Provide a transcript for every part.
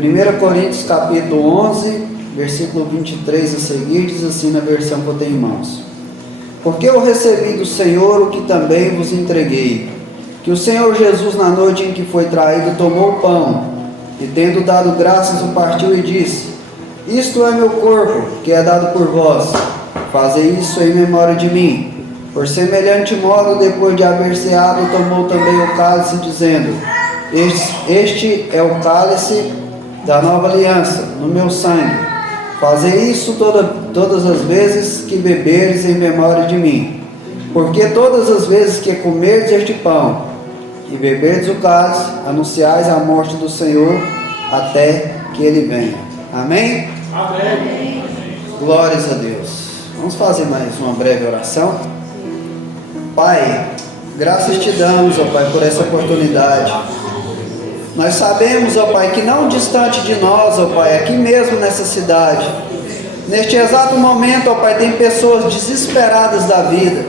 1 Coríntios capítulo 11, versículo 23 a seguir, diz assim na versão que eu tenho em mãos: Porque eu recebi do Senhor o que também vos entreguei, que o Senhor Jesus, na noite em que foi traído, tomou o pão, e tendo dado graças, o partiu e disse: Isto é meu corpo, que é dado por vós, fazei isso em memória de mim. Por semelhante modo, depois de haver ceado, tomou também o cálice, dizendo: Este é o cálice da nova aliança, no meu sangue. Fazei isso todas as vezes que beberdes em memória de mim. Porque todas as vezes que comerdes este pão e beberdes o cálice, anunciais a morte do Senhor até que Ele venha. Amém? Amém. Glórias a Deus. Vamos fazer mais uma breve oração. Pai, graças te damos, ó Pai, por essa oportunidade. Nós sabemos, ó Pai, que não distante de nós, ó Pai, aqui mesmo nessa cidade, neste exato momento, ó Pai, tem pessoas desesperadas da vida.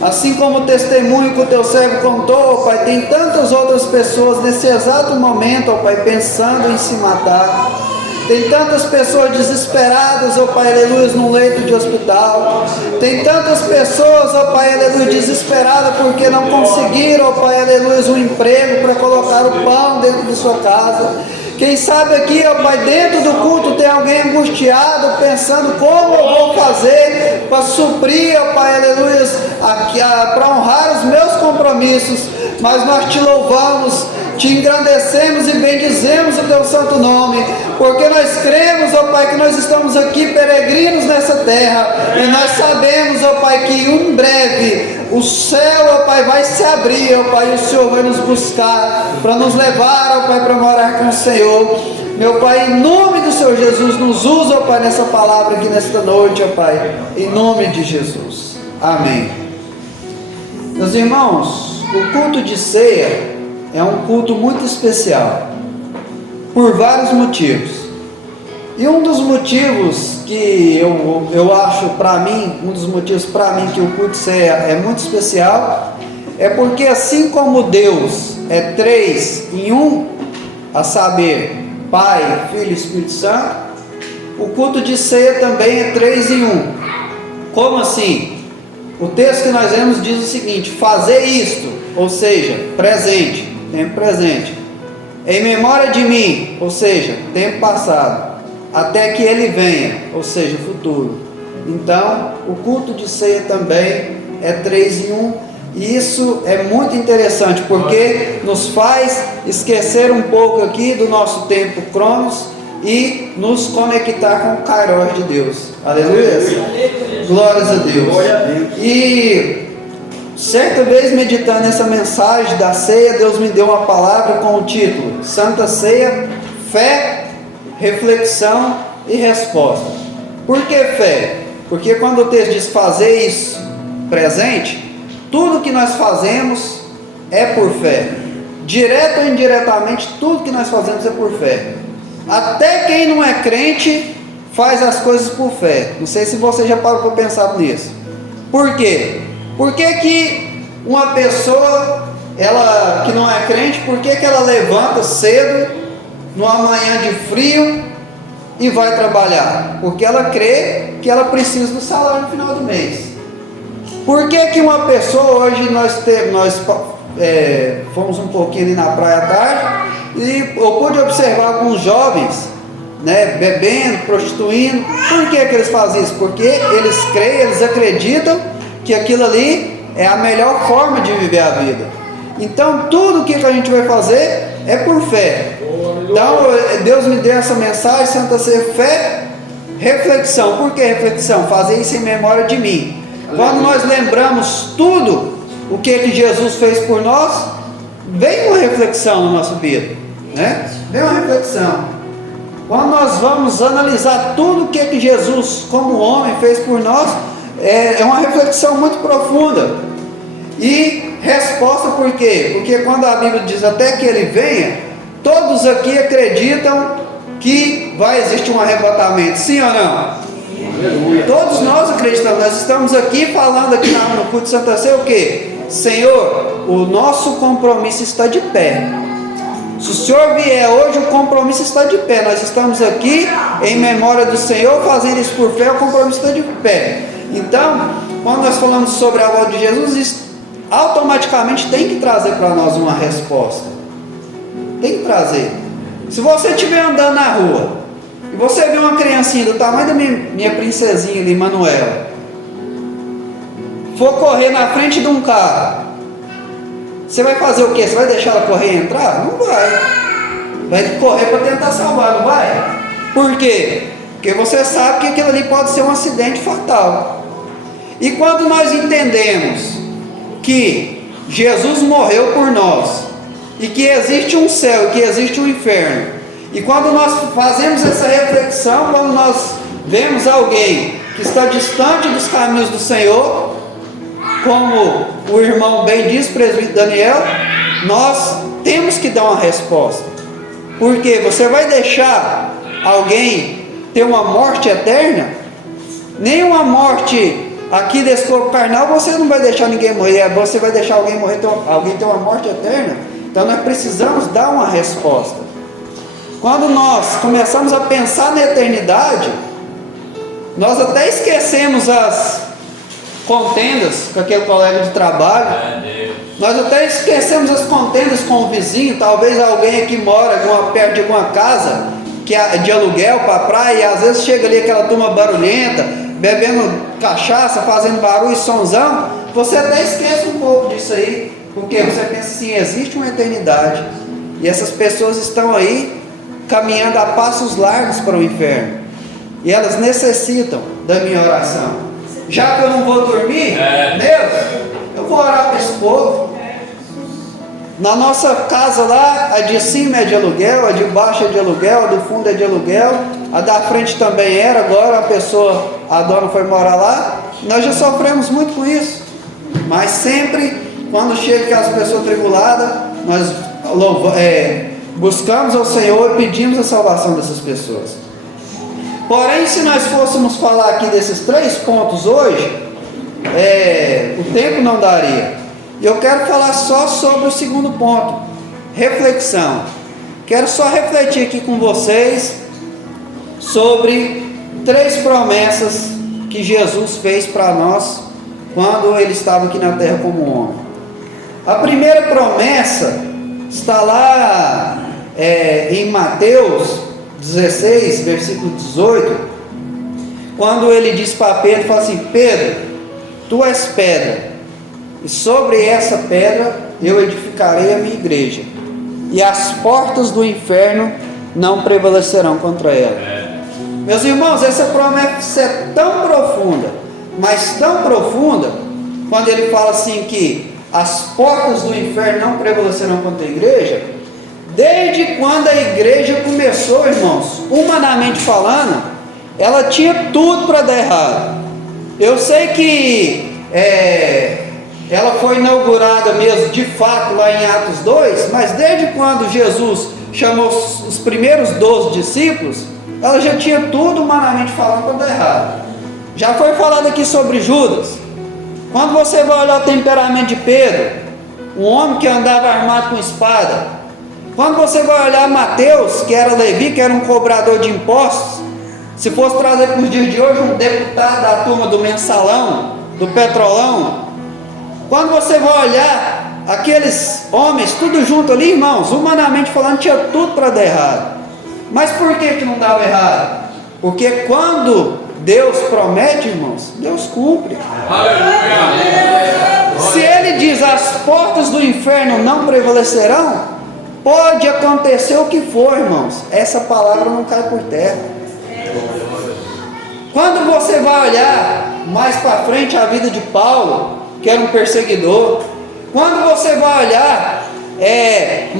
Assim como o testemunho que o teu servo contou, ó Pai, tem tantas outras pessoas nesse exato momento, ó Pai, pensando em se matar. Tem tantas pessoas desesperadas, ó Pai, aleluia, num leito de hospital. Tem tantas pessoas, ó Pai, aleluia, desesperadas porque não conseguiram, ó Pai, aleluia, um emprego para colocar o pão dentro de sua casa. Quem sabe aqui, ó Pai, dentro do culto tem alguém angustiado, pensando como eu vou fazer para suprir, ó Pai, aleluia, para honrar os meus compromissos. Mas nós te louvamos, te engrandecemos e bendizemos o teu santo nome, porque nós cremos, ó Pai, que nós estamos aqui peregrinos nessa terra, e nós sabemos, ó Pai, que em breve o céu, ó Pai, vai se abrir, ó Pai, e o Senhor vai nos buscar, para nos levar, ó Pai, para morar com o Senhor. Meu Pai, em nome do Senhor Jesus, nos usa, ó Pai, nessa palavra aqui nesta noite, ó Pai, em nome de Jesus. Amém. Meus irmãos, o culto de ceia é um culto muito especial, por vários motivos. E um dos motivos que eu acho para mim, um dos motivos para mim que o culto de ceia é muito especial, é porque assim como Deus é 3 em 1, a saber, Pai, Filho e Espírito Santo, o culto de ceia também é 3 em 1. Como assim? O texto que nós lemos diz o seguinte: fazer isto, ou seja, presente, tempo presente, em memória de mim, ou seja, tempo passado, até que Ele venha, ou seja, futuro. Então, o culto de ceia também é 3 em 1, e isso é muito interessante, porque nos faz esquecer um pouco aqui do nosso tempo cronos e nos conectar com o Kairos de Deus. Aleluia! Glórias a Deus. E certa vez, meditando nessa mensagem da ceia, Deus me deu uma palavra com o título Santa Ceia, Fé, Reflexão e Resposta. Por que fé? Porque quando o texto diz fazer isso presente, tudo que nós fazemos é por fé. Direto ou indiretamente, tudo que nós fazemos é por fé. Até quem não é crente faz as coisas por fé. Não sei se você já parou para pensar nisso. Por quê? Por que uma pessoa, ela que não é crente, por que ela levanta cedo, numa manhã de frio, e vai trabalhar? Porque ela crê que ela precisa do salário no final do mês. Por que uma pessoa, hoje nós fomos um pouquinho ali na praia à tarde, e eu pude observar alguns jovens, né, bebendo, prostituindo. Por que eles fazem isso? Porque eles creem, eles acreditam que aquilo ali é a melhor forma de viver a vida. Então tudo o que a gente vai fazer é por fé. Então Deus me deu essa mensagem, Santa Ceia, fé, reflexão. Por que reflexão? Fazer isso em memória de mim. Quando nós lembramos tudo o que Jesus fez por nós, vem uma reflexão na nossa vida, né? Vem uma reflexão. Quando nós vamos analisar tudo o que Jesus, como homem, fez por nós, é uma reflexão muito profunda. E resposta por quê? Porque quando a Bíblia diz até que Ele venha, todos aqui acreditam que vai existir um arrebatamento, sim ou não? Aleluia. Todos nós acreditamos. Nós estamos aqui falando aqui no culto de Santa Ceia o quê? Senhor, o nosso compromisso está de pé. Se o Senhor vier hoje, o compromisso está de pé. Nós estamos aqui em memória do Senhor, fazendo isso por fé, o compromisso está de pé. Então, quando nós falamos sobre a volta de Jesus, isso automaticamente tem que trazer para nós uma resposta. Tem que trazer. Se você estiver andando na rua e você vê uma criancinha do tamanho da minha princesinha ali, Manuela, for correr na frente de um carro, você vai fazer o quê? Você vai deixar ela correr e entrar? Não vai. Vai correr para tentar salvar, não vai? Por quê? Porque você sabe que aquilo ali pode ser um acidente fatal. E quando nós entendemos que Jesus morreu por nós, e que existe um céu, e que existe um inferno, e quando nós fazemos essa reflexão, quando nós vemos alguém que está distante dos caminhos do Senhor, como o irmão bem diz, presbítero Daniel, nós temos que dar uma resposta. Porque você vai deixar alguém ter uma morte eterna? Nem uma morte aqui desse corpo carnal você não vai deixar ninguém morrer, você vai deixar alguém morrer, alguém ter uma morte eterna. Então nós precisamos dar uma resposta. Quando nós começamos a pensar na eternidade, nós até esquecemos as contendas com aquele colega de trabalho, nós até esquecemos as contendas com o vizinho. Talvez alguém aqui mora perto de alguma casa que é de aluguel para a praia, e às vezes chega ali aquela turma barulhenta, bebendo cachaça, fazendo barulho e sonzão. Você até esquece um pouco disso aí, porque você pensa assim, existe uma eternidade, e essas pessoas estão aí caminhando a passos largos para o inferno, e elas necessitam da minha oração. Já que eu não vou dormir, Deus, eu vou orar para esse povo. Na nossa casa lá, a de cima é de aluguel, a de baixo é de aluguel, a do fundo é de aluguel, a da frente também era, agora a dona foi morar lá. Nós já sofremos muito com isso, mas sempre quando chega as pessoas tribuladas, nós buscamos ao Senhor e pedimos a salvação dessas pessoas. Porém, se nós fôssemos falar aqui desses 3 pontos hoje, o tempo não daria. Eu quero falar só sobre o segundo ponto, reflexão. Quero só refletir aqui com vocês sobre 3 promessas que Jesus fez para nós quando Ele estava aqui na terra como homem. A primeira promessa está lá em Mateus 16, versículo 18, quando Ele diz para Pedro, fala assim: Pedro, tu és pedra, e sobre essa pedra eu edificarei a minha igreja, e as portas do inferno não prevalecerão contra ela. Meus irmãos, essa promessa é tão profunda, mas tão profunda, quando ele fala assim que as portas do inferno não prevalecerão contra a igreja. Desde quando a igreja começou, irmãos, humanamente falando, ela tinha tudo para dar errado. Eu sei que ela foi inaugurada mesmo de fato lá em Atos 2, mas desde quando Jesus chamou os primeiros 12 discípulos, ela já tinha tudo humanamente falando para dar errado. Já foi falado aqui sobre Judas. Quando você vai olhar o temperamento de Pedro, um homem que andava armado com espada. Quando você vai olhar Mateus, que era Levi, que era um cobrador de impostos, se fosse trazer para os dias de hoje um deputado da turma do mensalão, do petrolão. Quando você vai olhar aqueles homens, tudo junto ali, irmãos, humanamente falando, tinha tudo para dar errado. Mas por que não dava errado? Porque quando Deus promete, irmãos, Deus cumpre. Se Ele diz, as portas do inferno não prevalecerão, pode acontecer o que for, irmãos, essa palavra não cai por terra. Quando você vai olhar mais para frente a vida de Paulo, que era um perseguidor, quando você vai olhar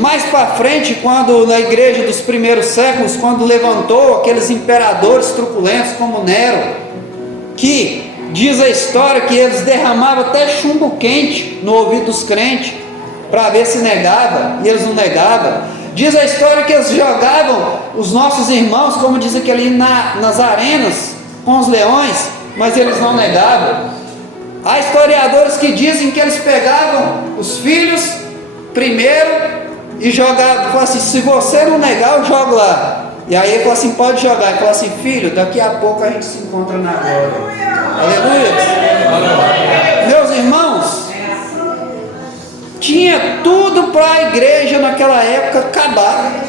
mais para frente, quando na igreja dos primeiros séculos, quando levantou aqueles imperadores truculentos como Nero, que diz a história que eles derramavam até chumbo quente no ouvido dos crentes, para ver se negava, e eles não negavam. Diz a história que eles jogavam os nossos irmãos, como diz aqui ali, nas arenas, com os leões, mas eles não negavam. Há historiadores que dizem que eles pegavam os filhos primeiro, e jogar, falou assim, se você não negar, eu jogo lá. E aí ele falou assim, pode jogar. Ele falou assim, filho, daqui a pouco a gente se encontra na glória. Aleluia. Meus irmãos, tinha tudo para a igreja naquela época acabar.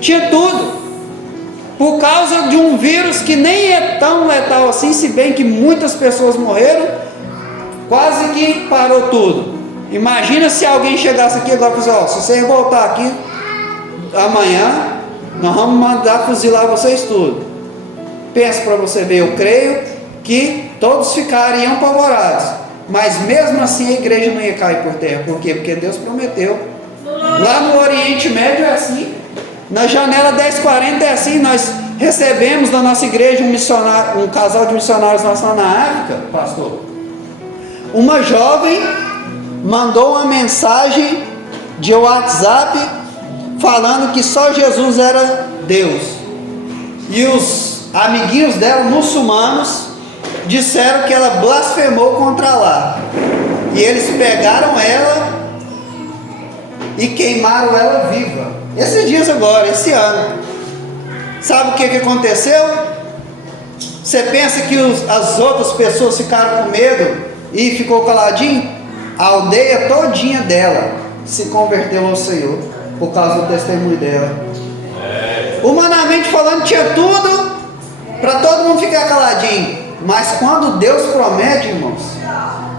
Tinha tudo. Por causa de um vírus que nem é tão letal assim, se bem que muitas pessoas morreram, quase que parou tudo. Imagina se alguém chegasse aqui agora e falasse, ó, se você voltar aqui amanhã, nós vamos mandar fuzilar vocês tudo. Pensa para você ver, eu creio que todos ficariam apavorados, mas mesmo assim a igreja não ia cair por terra. Por quê? Porque Deus prometeu. Lá no Oriente Médio é assim, na janela 1040 é assim. Nós recebemos na nossa igreja um casal de missionários nossos lá na África, pastor. Uma jovem mandou uma mensagem de WhatsApp falando que só Jesus era Deus, e os amiguinhos dela, muçulmanos, disseram que ela blasfemou contra Allah, e eles pegaram ela e queimaram ela viva, esses dias agora, esse ano. Sabe o que aconteceu? Você pensa que as outras pessoas ficaram com medo e ficou caladinho? A aldeia todinha dela se converteu ao Senhor por causa do testemunho dela. Humanamente falando, tinha tudo para todo mundo ficar caladinho, mas quando Deus promete, irmãos,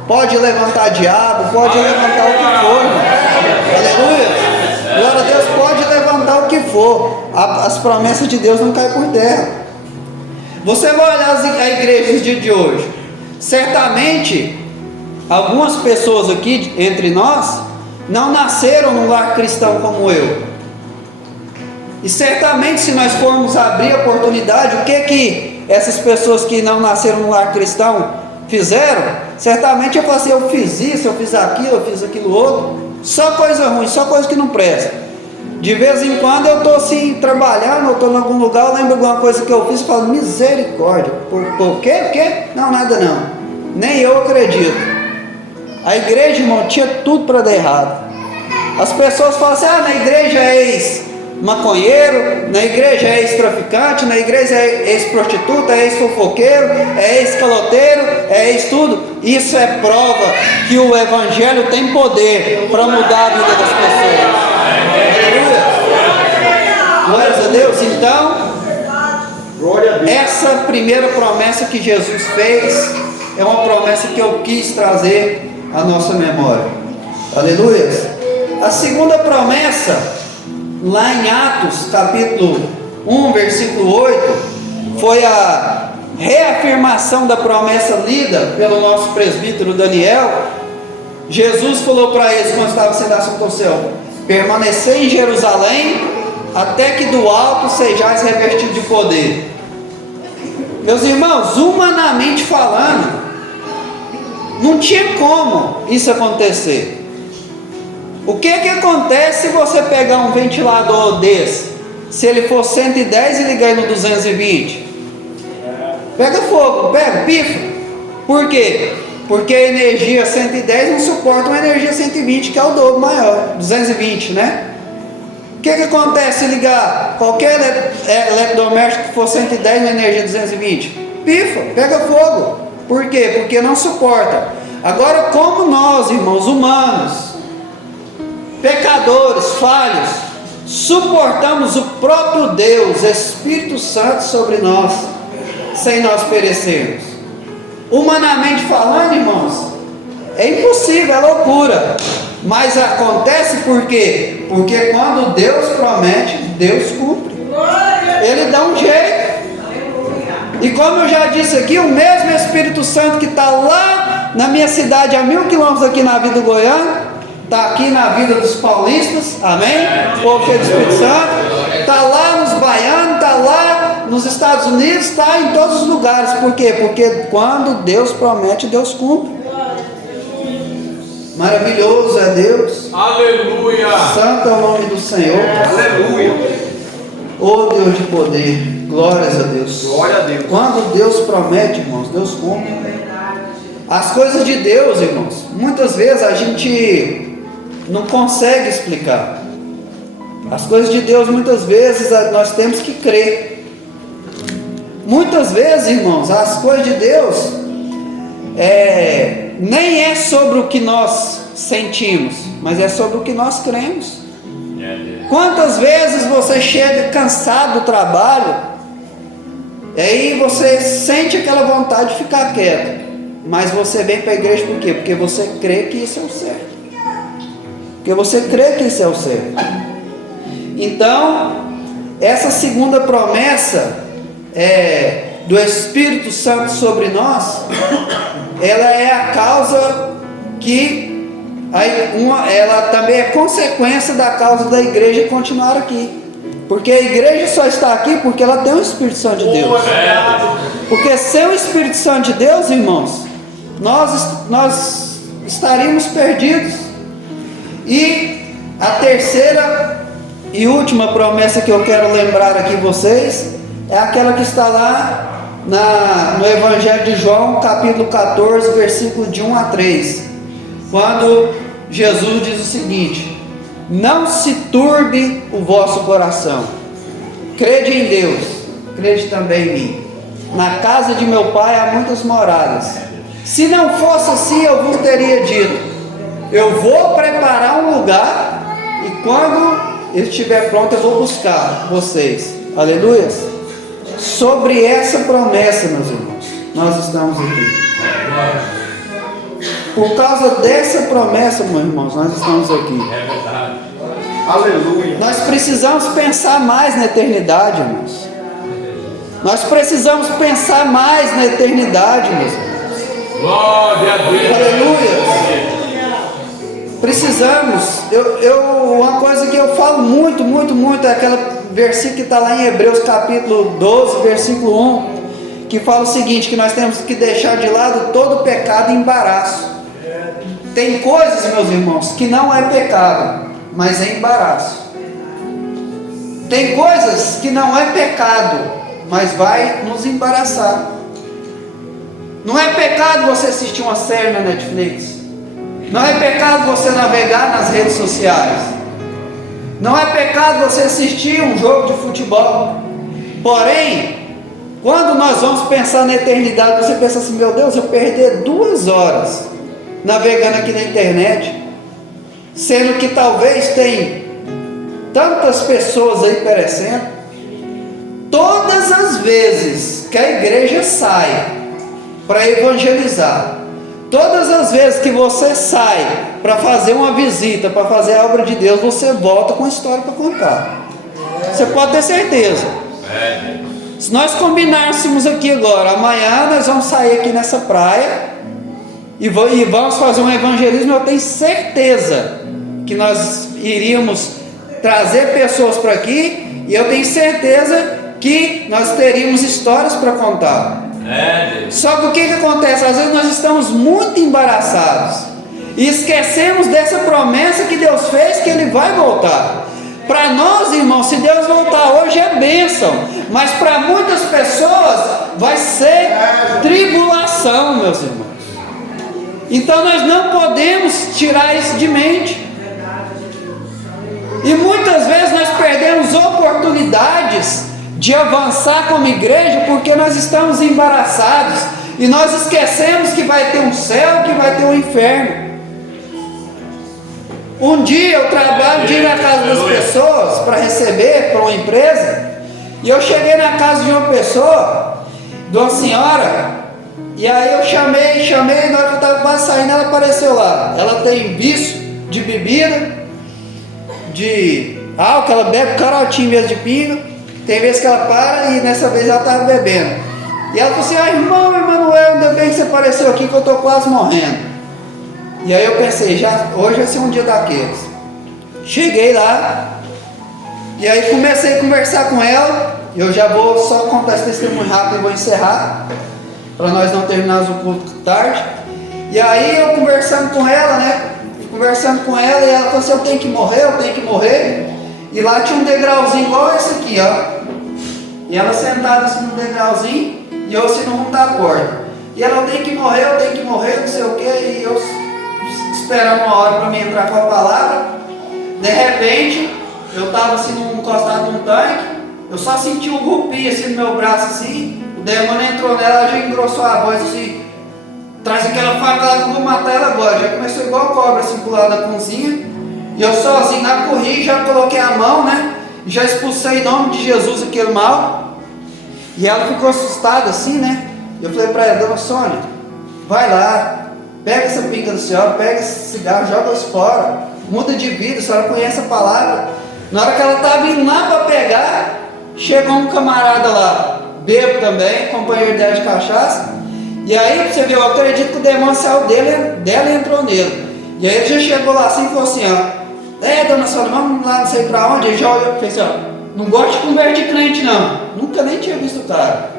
pode levantar diabo, pode levantar o que for, irmãos. Aleluia. Glória a Deus, pode levantar o que for. As promessas de Deus não caem por terra. Você vai olhar a igreja nos dias de hoje, certamente algumas pessoas aqui entre nós não nasceram num lar cristão como eu. E certamente, se nós formos abrir a oportunidade, o que essas pessoas que não nasceram num lar cristão fizeram? Certamente eu falo assim, eu fiz isso, eu fiz aquilo outro, só coisa ruim, só coisa que não presta. De vez em quando eu estou assim, trabalhando, eu estou em algum lugar, eu lembro de alguma coisa que eu fiz e falo, misericórdia, por quê? Não, nada não, nem eu acredito. A igreja, irmão, tinha tudo para dar errado. As pessoas falam assim, na igreja é ex-maconheiro, na igreja é ex-traficante, na igreja é ex-prostituta, é ex-fofoqueiro, é ex-caloteiro, é ex-tudo. Isso é prova que o evangelho tem poder para mudar a vida das pessoas. Aleluia. Glórias a Deus. Então, essa primeira promessa que Jesus fez é uma promessa que eu quis trazer à nossa memória. Aleluia. A segunda promessa, lá em Atos capítulo 1 versículo 8, foi a reafirmação da promessa lida pelo nosso presbítero Daniel. Jesus falou para eles quando estava sendo assunto ao céu: permanecer em Jerusalém até que do alto sejais revestidos de poder. Meus irmãos, humanamente falando, não tinha como isso acontecer. O que acontece se você pegar um ventilador desse? Se ele for 110 e ligar ele no 220, pega fogo, pifa. Por quê? Porque a energia 110 não suporta uma energia 120, que é o dobro maior, 220, né? O que acontece se ligar qualquer eletrodoméstico que for 110 na energia 220? Pifa, pega fogo. Por quê? Porque não suporta. Agora, como nós, irmãos humanos, pecadores, falhos, suportamos o próprio Deus, Espírito Santo sobre nós, sem nós perecermos. Humanamente falando, irmãos, é impossível, é loucura. Mas acontece por quê? Porque quando Deus promete, Deus cumpre. Ele dá um jeito. E como eu já disse aqui, o mesmo Espírito Santo que está lá na minha cidade, a 1000 quilômetros aqui na vida do Goiânia, está aqui na vida dos paulistas, amém? O povo cheio do Espírito Santo, está lá nos baianos, está lá nos Estados Unidos, está em todos os lugares. Por quê? Porque quando Deus promete, Deus cumpre. Maravilhoso é Deus. Aleluia. Santo é o nome do Senhor. Aleluia. Oh Deus de poder, glórias a Deus. Glória a Deus. Quando Deus promete, irmãos, Deus cumpre. As coisas de Deus, irmãos, muitas vezes a gente não consegue explicar. As coisas de Deus, muitas vezes, nós temos que crer. Muitas vezes, irmãos, as coisas de Deus nem é sobre o que nós sentimos, mas é sobre o que nós cremos. Quantas vezes você chega cansado do trabalho, e aí você sente aquela vontade de ficar quieto, mas você vem para a igreja por quê? Porque você crê que isso é o certo. Porque você crê que isso é o certo. Então, essa segunda promessa do Espírito Santo sobre nós, ela é a causa que ela também é consequência da causa da igreja continuar aqui. Porque a igreja só está aqui porque ela tem o Espírito Santo de Deus. Porque sem o Espírito Santo de Deus, irmãos, nós estaríamos perdidos. E a terceira e última promessa que eu quero lembrar aqui vocês é aquela que está lá no Evangelho de João, capítulo 14, versículo de 1 a 3, quando Jesus diz o seguinte: não se turbe o vosso coração, crede em Deus, crede também em mim. Na casa de meu pai há muitas moradas. Se não fosse assim, eu vos teria dito: eu vou preparar um lugar, e quando ele estiver pronto, eu vou buscar vocês. Aleluia. Sobre essa promessa, meus irmãos, nós estamos aqui. Por causa dessa promessa, meus irmãos, nós estamos aqui. É verdade. Aleluia. Nós precisamos pensar mais na eternidade, irmãos. Nós precisamos pensar mais na eternidade, meus irmãos. Glória a Deus. Aleluia. Precisamos. Uma coisa que eu falo muito é aquela versículo que está lá em Hebreus capítulo 12, versículo 1, que fala o seguinte: que nós temos que deixar de lado todo pecado e embaraço. Tem coisas, meus irmãos, que não é pecado, mas é embaraço. Tem coisas que não é pecado, mas vai nos embaraçar. Não é pecado você assistir uma série na Netflix. Não é pecado você navegar nas redes sociais. Não é pecado você assistir um jogo de futebol. Porém, quando nós vamos pensar na eternidade, você pensa assim: meu Deus, eu perder 2 horas navegando aqui na internet, sendo que talvez tem tantas pessoas aí perecendo. Todas as vezes que a igreja sai para evangelizar, todas as vezes que você sai para fazer uma visita, para fazer a obra de Deus, você volta com a história para contar. Você pode ter certeza. Se nós combinássemos aqui agora, amanhã nós vamos sair aqui nessa praia e vamos fazer um evangelismo, eu tenho certeza que nós iríamos trazer pessoas para aqui, e eu tenho certeza que nós teríamos histórias para contar. Só que o que acontece? Às vezes nós estamos muito embaraçados e esquecemos dessa promessa que Deus fez, que Ele vai voltar. Para nós, irmãos, se Deus voltar hoje é bênção, mas para muitas pessoas vai ser tribulação, meus irmãos. Então nós não podemos tirar isso de mente. E muitas vezes nós perdemos oportunidades de avançar como igreja porque nós estamos embaraçados e nós esquecemos que vai ter um céu, que vai ter um inferno. Um dia eu trabalho de ir na casa das pessoas para receber para uma empresa, e eu cheguei na casa de uma pessoa, de uma senhora, e aí eu chamei, na hora que eu estava quase saindo, ela apareceu lá. Ela tem vício de bebida, de álcool, ela bebe carotinho mesmo de pinga. Tem vezes que ela para, e nessa vez ela estava bebendo. E ela falou assim: irmão Emanuel, ainda bem que você apareceu aqui, que eu estou quase morrendo. E aí eu pensei, hoje vai ser um dia daqueles. Cheguei lá, e aí comecei a conversar com ela. Eu já vou só contar esse testemunho rápido e vou encerrar, para nós não terminarmos o culto tarde. E aí eu conversando com ela, e ela falou assim: eu tenho que morrer. E lá tinha um degrauzinho igual esse aqui, ó. E ela sentada assim no degrauzinho, e eu assim no rumo da porta. E ela: eu tenho que morrer, não sei o que. E eu esperando uma hora para mim entrar com a palavra. De repente, eu estava assim, encostado num tanque, eu só senti um rupinho assim no meu braço assim, o demônio entrou nela, já engrossou a voz assim, traz aquela faca que eu vou matar ela agora. Já começou igual cobra assim pro lado da cozinha, e eu sozinho na corri, já coloquei a mão, né, e já expulsei em nome de Jesus aquele mal, e ela ficou assustada assim, né, e eu falei para ela: Dona Sônia, vai lá, pega essa pinga da senhora, pega esse cigarro, joga isso fora, muda de vida, a senhora conhece a palavra. Na hora que ela estava indo lá para pegar, chegou um camarada lá, bêbado também, companheiro dela de cachaça, e aí você vê, eu acredito que o demônio saiu dela e entrou nele. E aí ele já chegou lá assim e falou assim: ó, dona Sônia, vamos lá, não sei para onde. Ele já olhou e fez assim: ó, não gosto de conversa de crente não, nunca nem tinha visto o cara.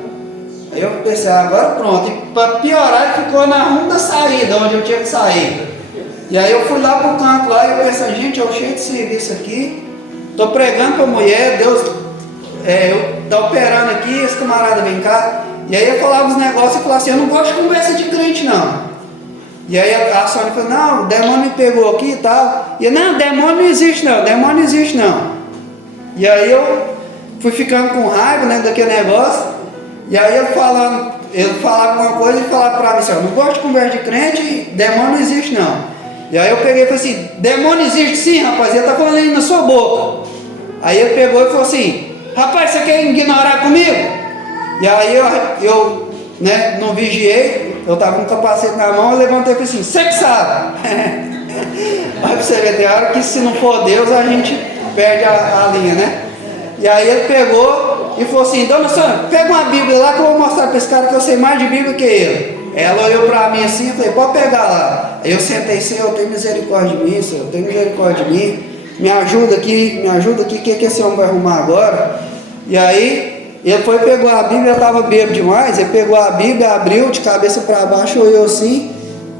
Aí eu pensei: agora pronto. E para piorar, ele ficou na rumo da saída, onde eu tinha que sair. E aí eu fui lá pro canto lá e eu pensei: gente, eu cheio de serviço aqui, tô pregando para a mulher, Deus tá operando aqui, esse camarada vem cá. E aí eu falava os negócios e falava assim: eu não gosto de conversa de crente não. E aí a Sônia falou: não, o demônio me pegou aqui e tal. E eu: não, demônio não existe não, demônio não existe não. E aí eu fui ficando com raiva, né, daquele negócio. E aí ele falava uma coisa e falava para mim assim: eu não gosto de conversa de crente, demônio não existe não. E aí eu peguei e falei assim: demônio existe sim, rapaz, ele está falando aí na sua boca. Aí ele pegou e falou assim: rapaz, você quer ignorar comigo? E aí eu né, não vigiei, eu estava com um capacete na mão, eu levantei e falei assim: você que sabe. Aí você vê, tem hora que se não for Deus, a gente perde a linha, né? E aí ele pegou e falou assim: Dona Sônia, pega uma Bíblia lá que eu vou mostrar para esse cara que eu sei mais de Bíblia que ele. Ela olhou para mim assim e falei: pode pegar lá. Aí eu sentei: Senhor, tem misericórdia de mim, Senhor, tem misericórdia de mim, me ajuda aqui, o que esse homem vai arrumar agora? E aí ele foi, pegou a Bíblia, estava bêbado demais, ele pegou a Bíblia, abriu de cabeça para baixo, olhou assim,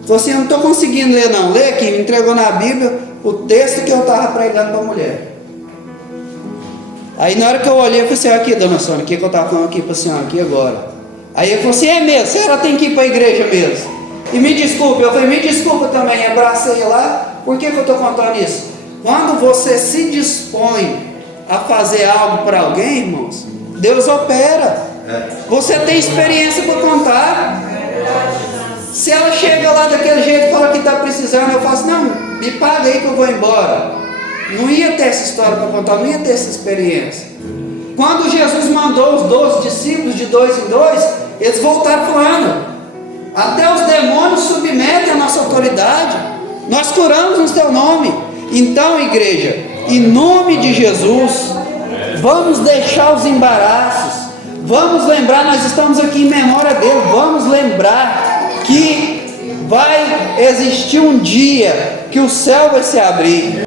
falou assim: eu não estou conseguindo ler não, lê aqui. Me entregou na Bíblia o texto que eu estava pregando para a mulher. Aí na hora que eu olhei, eu falei assim: aqui, Dona Sônia, o que eu estava falando aqui para a senhora, aqui agora? Aí ele falou assim: é mesmo, a senhora tem que ir para a igreja mesmo. E me desculpe. Eu falei: me desculpa também, abracei lá. Por que eu estou contando isso? Quando você se dispõe a fazer algo para alguém, irmãos, Deus opera. Você tem experiência para contar. Se ela chega lá daquele jeito e fala que está precisando, eu falo assim: não, me paga aí que eu vou embora. Não ia ter essa história para contar, não ia ter essa experiência. Quando Jesus mandou os 12 discípulos de 2 em 2, eles voltaram falando: até os demônios submetem a nossa autoridade, nós curamos no teu nome. Então, igreja, em nome de Jesus, vamos deixar os embaraços, vamos lembrar, nós estamos aqui em memória dele, vamos lembrar que vai existir um dia que o céu vai se abrir.